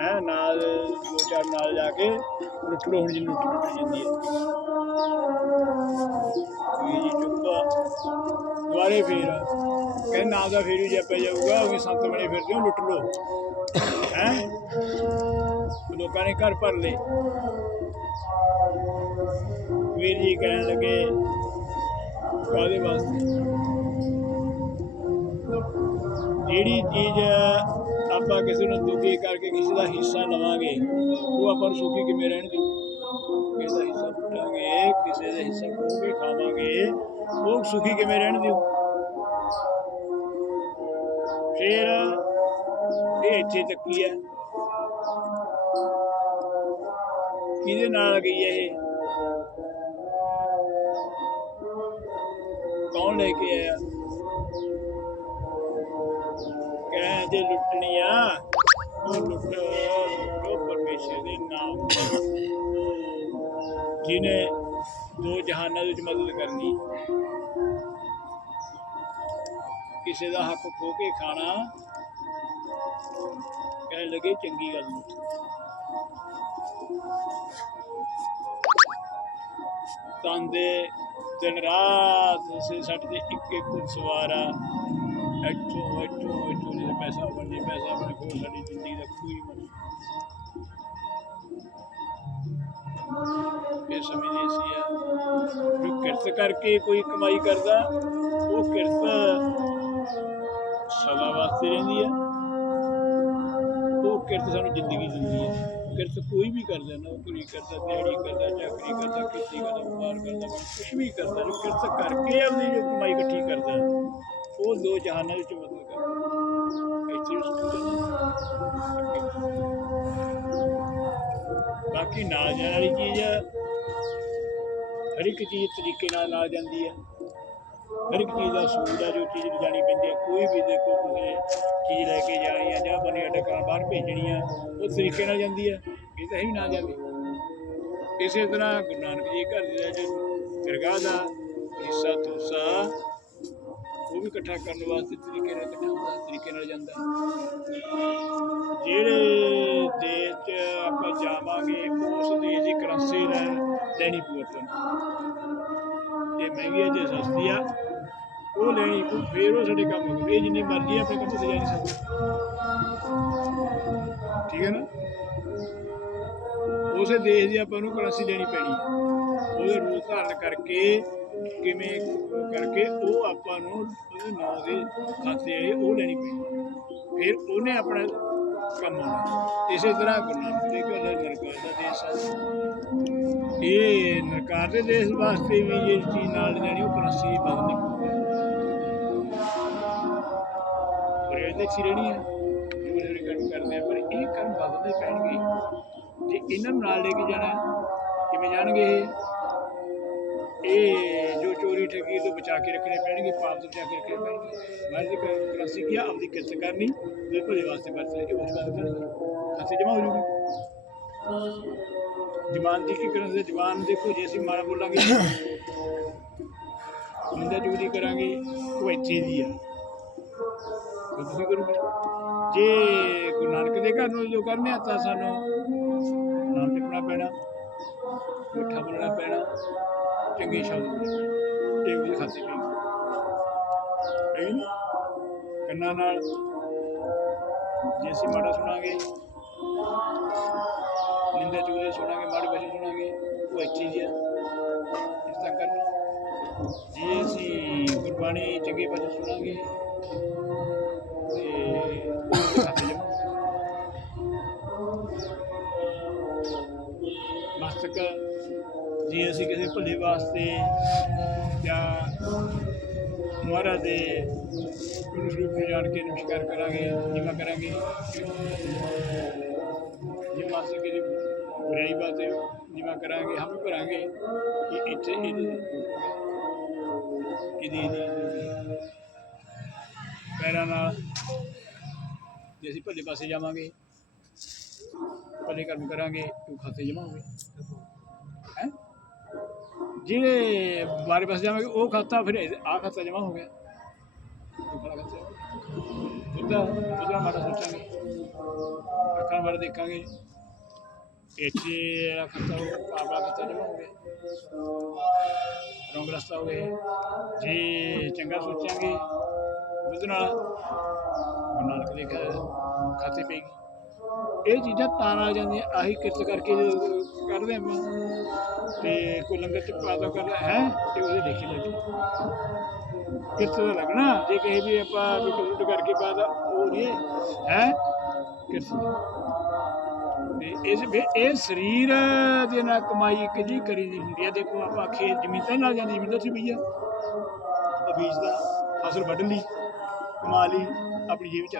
ਹੈ, ਨਾਲ ਦੋ ਚਾਰ ਨਾਲ ਜਾ ਕੇ ਲੁੱਟ ਲੋ ਹੁਣ ਜੀ ਲੁੱਟ ਲੁੱਟ ਜਾਂਦੀ ਹੈ। ਵੀ ਜੀ ਚੁੱਪ ਦੁਆਰੇ ਫੇਰ ਕਹਿੰਦੇ ਨਾਮ ਦਾ ਫੇਰ ਵੀ ਜਪਿਆ ਜਾਊਗਾ, ਉਹ ਵੀ ਸੰਤ ਬਣੇ ਫਿਰਦੇ ਹੋ, ਲੁੱਟ ਲੋ ਹੈ? ਲੋਕਾਂ ਨੇ ਘਰ ਭਰ ਲਏ। ਵੀਰ ਜੀ ਕਹਿਣ ਲੱਗੇ, ਕਾਹਦੇ ਵਾਸਤੇ? ਜਿਹੜੀ ਚੀਜ਼ ਆਪਾਂ ਕਿਸੇ ਨੂੰ ਦੁਖੀ ਕਰਕੇ ਕਿਸੇ ਦਾ ਹਿੱਸਾ ਲਵਾਂਗੇ, ਉਹ ਆਪਾਂ ਨੂੰ ਸੁਖੀ ਕਿਵੇਂ ਰਹਿਣਗੇ? ਕਿਸੇ ਦਾ ਹਿੱਸਾ ਲੁੱਟਾਂਗੇ ਕਿਸੇ ਦਾ ਹਿੱਸਾ ਖੋਹ ਕੇ ਖਾਵਾਂਗੇ, ਉਹ ਸੁਖੀ ਕਿਵੇਂ ਰਹਿਣਗੇ? ਫਿਰ ਇਹ ਇੱਥੇ ਤੱਕੀ ਹੈ ਕਿਹਦੇ ਨਾਲ ਗਈ ਹੈ ਇਹ? ਕੌਣ ਲੈ ਕੇ ਆਇਆ? ਕਹਿੰਦੇ ਲੁੱਟਣੀਆਂ ਉਹ ਲੁੱਟ, ਲੁੱਟੋ ਪਰਮੇਸ਼ਰ ਦੇ ਨਾਮ ਤੇ। ਜਿਹਨੇ ਦੋ ਜਹਾਨਾਂ ਵਿੱਚ ਮਦਦ ਕਰਨੀ, ਕਿਸੇ ਦਾ ਹੱਕ ਖੋ ਕੇ ਖਾਣਾ, ਕਹਿਣ ਲੱਗੇ ਚੰਗੀ ਗੱਲ ਨਹੀਂ ਤਨ ਦੇ ਦਿਨ ਰਾਤ ਸੇ ਸੱਟ ਦੇ ਇੱਕ ਇੱਕ ਸਵਾਰਾ ਇੱਥੋਂ ਇੱਥੋਂ ਇੱਥੋਂ ਜੇ ਪੈਸਾ ਬਣਦੀ, ਪੈਸਾ ਬਣੇ ਕੋਈ ਸਾਡੀ ਜ਼ਿੰਦਗੀ ਦਾ ਕੋਈ ਮਨ ਇਹ ਸਮੇਂ ਸੀ ਹੈ ਜੋ ਕਿਰਤ ਕਰਕੇ ਕੋਈ ਕਮਾਈ ਕਰਦਾ, ਉਹ ਕਿਰਤ ਸਦਾ ਵਾਸਤੇ ਰਹਿੰਦੀ ਹੈ ਉਹ ਕਿਰਤ ਸਾਨੂੰ ਜ਼ਿੰਦਗੀ ਦਿੰਦੀ ਹੈ ਕਿਰਤ ਕੋਈ ਵੀ ਕਰਦਾ, ਨੌਕਰੀ ਕਰਦਾ, ਦਿਹਾੜੀ ਕਰਦਾ, ਚਾਕਰੀ ਕਰਦਾ, ਖੇਤੀ ਕਰਦਾ, ਵਪਾਰ ਕਰਦਾ ਕੁਝ ਵੀ ਕਰਦਾ, ਜੋ ਕਿਰਤ ਕਰਕੇ ਆਪਣੀ ਜੋ ਕਮਾਈ ਇਕੱਠੀ ਕਰਦਾ। ਉਹ ਦੋ ਜਹਾਨਾਂ ਵਿੱਚ ਮਦਦ ਕਰਦਾ ਇੱਥੇ ਬਾਕੀ ਨਾਲ ਜਾਣ ਵਾਲੀ ਚੀਜ਼ ਹਰ ਇੱਕ ਚੀਜ਼ ਤਰੀਕੇ ਨਾਲ ਨਾਲ ਜਾਂਦੀ ਹੈ। ਹਰ ਇੱਕ ਚੀਜ਼ ਦਾ ਸੂਲ ਆ ਜੋ ਚੀਜ਼ ਲਿਜਾਣੀ ਪੈਂਦੀ ਹੈ। ਕੋਈ ਵੀ ਦੇਖੋ ਤੁਸੀਂ ਚੀਜ਼ ਲੈ ਕੇ ਜਾਣੀ ਹੈ ਜਾਂ ਬਣੀ ਅੱਡ ਬਾਹਰ ਭੇਜਣੀ ਆ ਉਹ ਤਰੀਕੇ ਨਾਲ ਜਾਂਦੀ ਹੈ। ਇਹ ਤਾਂ ਇਹ ਨਾ ਜਾਵੇ ਇਸੇ ਤਰ੍ਹਾਂ ਗੁਰੂ ਨਾਨਕ ਜੀ ਘਰ ਦੇ ਵਿੱਚ ਦਰਗਾਹ ਦਾ ਹਿੱਸਾ ਤੁਸਾ ਉਹ ਵੀ ਇਕੱਠਾ ਕਰਨ ਵਾਸਤੇ ਤਰੀਕੇ ਨਾਲ ਇਕੱਠਾ ਹੁੰਦਾ, ਤਰੀਕੇ ਨਾਲ ਜਾਂਦਾ। ਜਿਹੜੇ ਦੇਸ਼ 'ਚ ਆਪਾਂ ਜਾਵਾਂਗੇ, ਉਸ ਦੇਸ਼ ਦੀ ਕਰੰਸੀ ਲੈ ਲੈਣੀ ਪਊ ਆਪਾਂ ਨੂੰ। ਜੇ ਮਹਿੰਗੀ ਹੈ, ਜੇ ਸਸਤੀ ਆ, ਉਹ ਲੈਣੀ ਪਊ, ਫੇਰ ਉਹ ਸਾਡੇ ਕੰਮ ਆਊ ਇਹ ਜਿੰਨੀ ਮਰਜ਼ੀ ਆਪਾਂ ਆਪਣੇ ਕੰਮ ਤੇ ਨਹੀਂ ਸਕਦੇ। ਠੀਕ ਹੈ ਨਾ? ਉਸੇ ਦੇਸ਼ ਦੀ ਆਪਾਂ ਨੂੰ ਕਰੰਸੀ ਲੈਣੀ ਪੈਣੀ। ਉਹਦੇ ਰੂਲ ਧਾਰਨ ਕਰਕੇ ਕਿਵੇਂ ਕਰਕੇ ਉਹ ਆਪਾਂ ਨੂੰ ਉਹਦੇ ਨਾਂ ਦੇ ਖਾਤੇ ਆਏ ਉਹ ਲੈਣੀ ਪੈਣੀ ਫਿਰ ਉਹਨੇ ਆਪਣਾ ਕੰਮ ਆਉਣਾ। ਇਸੇ ਤਰ੍ਹਾਂ ਗੁਰੂ ਨਾਨਕ ਦੇਵ ਦਾ ਨਰਕਾਰ ਦਾ ਦੇਸ਼ ਹੈ ਇਹ ਨਰਕਾਰ ਦੇ ਦੇਸ਼ ਵਾਸਤੇ ਵੀ ਜਿਹੜੀ ਚੀਜ਼ ਨਾਲ ਲੈਣੀ ਉਹ ਕਰੰਸੀ ਬਦਲਣੀ ਪਊਗੀ। ਪਰ ਇਹ ਰਹਿਣੀ ਹੈ ਜਿਹੜੇ ਕਰਮ ਕਰਦੇ ਆ, ਪਰ ਇਹ ਕਰਮ ਬਦਲਦੇ ਪੈਣਗੇ। ਜੇ ਇਹਨਾਂ ਨੂੰ ਨਾਲ ਲੈ ਕੇ ਜਾਣਾ, ਕਿਵੇਂ ਜਾਣਗੇ ਇਹ? ਇਹ ਜੋ ਚੋਰੀ ਠੱਗੀ ਤੋਂ ਬਚਾ ਕੇ ਰੱਖਣੇ ਪੈਣਗੇ, ਪਾਪ ਤੋਂ ਬਚਾ ਕੇ ਰੱਖਣੇ ਪੈਣਗੇ। ਮੈਂ ਜੀ ਕਰੰਸੀ ਕੀ ਆਪਦੀ ਕਿਰਤ ਕਰਨੀ ਤੇ ਭਲੇ ਵਾਸਤੇ ਵਰਤ ਇਹ ਉਸ ਗੱਲ ਕਰਨਗੇ ਖਾਤੇ ਜਮਾ ਹੋ ਜੂਗੀ ਜ਼ਬਾਨ ਦੀ ਕੀ ਕਰਨ ਦੇ ਜ਼ਬਾਨ ਦੇਖੋ, ਜੇ ਅਸੀਂ ਮਾੜਾ ਬੋਲਾਂਗੇ ਨਿੰਦਾ ਚੁਗਲੀ ਕਰਾਂਗੇ, ਉਹ ਇੱਥੇ ਦੀ ਆ। ਤੁਸੀਂ ਕਰੋਗੇ? ਜੇ ਗੁਰੂ ਨਾਨਕ ਦੇ ਘਰ ਨੂੰ ਜੋ ਕਰਨੇ ਆ, ਤਾਂ ਸਾਨੂੰ ਨਾਮ ਜਪਣਾ ਪੈਣਾ, ਮਿੱਠਾ ਬੋਲਣਾ ਪੈਣਾ। ਚੰਗੇ ਸ਼ਬਦ ਬੋਲਣੇ ਪੈਣੇ। ਇਹ ਉਹਦੇ ਖਾਤੇ ਪਈ ਹੈ ਨਾ ਕੰਨਾਂ ਨਾਲ ਜੇ ਅਸੀਂ ਮਾੜਾ ਸੁਣਾਂਗੇ, ਨਿੰਦਾ ਚੁਗਲੀ ਸੁਣਾਂਗੇ, ਮਾੜੇ ਬਚਨ ਸੁਣਾਂਗੇ, ਉਹ ਇੱਥੇ ਹੀ ਆ। ਇਸ ਤਰ੍ਹਾਂ ਕਰਨਾ। ਜੇ ਅਸੀਂ ਗੁਰਬਾਣੀ ਚੰਗੇ ਬਚਨ ਸੁਣਾਂਗੇ, ਤੇ ਉਹ ਖਾਤੇ ਮਸਤਕ ਜੇ ਅਸੀਂ ਕਿਸੇ ਭੱਲੇ ਵਾਸਤੇ ਜਾਂ ਮਹਾਰਾਜ ਦੇ ਗੁਰੂ ਸਰੂਪ ਨੂੰ ਜਾਣ ਕੇ ਨਮਸਕਾਰ ਕਰਾਂਗੇ ਜਿਵੇਂ ਕਰਾਂਗੇ, ਜੇ ਮਸਤਕ ਕਿਸੇ ਬੁਰਾਈ ਵਾਸਤੇ ਜਿਵੇਂ ਕਰਾਂਗੇ ਹਮ ਵੀ ਕਰਾਂਗੇ ਕਿ ਇੱਥੇ ਇਹਦੀ ਇਹਦੀ ਪੈਰਾਂ ਨਾਲ ਜੇ ਅਸੀਂ ਭੱਲੇ ਪਾਸੇ ਜਾਵਾਂਗੇ, ਭਲੇ ਕਰਮ ਕਰਾਂਗੇ ਉਹ ਖਾਤੇ ਜਮਾ ਜਿਹੜੇ ਬਾਰੇ ਪਾਸੇ ਜਾਵਾਂਗੇ ਉਹ ਖਾਤਾ ਫਿਰ ਆ ਖਾਤਾ ਜਮਾ ਹੋ ਗਿਆ। ਉਹ ਖਾਤਾ ਉਹਦਾ ਉਹਦਾ ਮਾੜਾ ਸੋਚਾਂਗੇ। ਅੱਖਾਂ ਵੱਲ ਦੇਖਾਂਗੇ ਇੱਥੇ ਖੱਤਾ ਪਾਪਾ ਖੱਤਾ ਜਮਾ ਹੋ ਗਿਆ। ਰੰਗ ਰਸਤਾ ਹੋ ਗਿਆ। ਜੇ ਚੰਗਾ ਸੋਚਾਂਗੇ, ਉਹਦੇ ਨਾਲ। ਗੁਰੂ ਨਾਨਕ ਦੇ ਖਾਤੇ ਪਏਗੀ ਇਹ ਚੀਜ਼ਾਂ ਤਾਂ ਆ ਜਾਂਦੀਆਂ, ਆਹੀ ਕਿਰਤ ਕਰਕੇ ਕਰਦੇ ਆਪਾਂ ਤੇ ਕੋਈ ਲੰਗਰ ਚ ਪਾਦਾ ਕਰ ਹੈ? ਤੇ ਉਹਦੇ ਦੇਖੀ ਲੱਗੀ। ਕਿਰਤ ਦਾ ਲੱਗਣਾ, ਜੇ ਕਹੇ ਵੀ ਆਪਾਂ ਲੁੱਟ ਕਰਕੇ ਪਾਦਾ ਉਹ ਨਹੀਂ ਹੈ। ਕਿਰਤ ਤੇ ਇਸ ਇਹ ਸਰੀਰ ਦੇ ਨਾਲ ਕਮਾਈ ਇੱਕ ਕਰੀ ਦੀ ਹੁੰਦੀ ਹੈ ਦੇਖੋ, ਆਪਾਂ ਖੇਤ ਜ਼ਮੀਨ ਤਾਂ ਨਾਲ ਜਾਂਦੀ, ਜ਼ਮੀਨ ਤਾਂ ਸੀ ਬੀਜ ਦਾ ਫਸਲ ਵੱਢ ਲਈ, ਕਮਾ ਲਈ, ਆਪਣੀ ਜੀਵ ਚ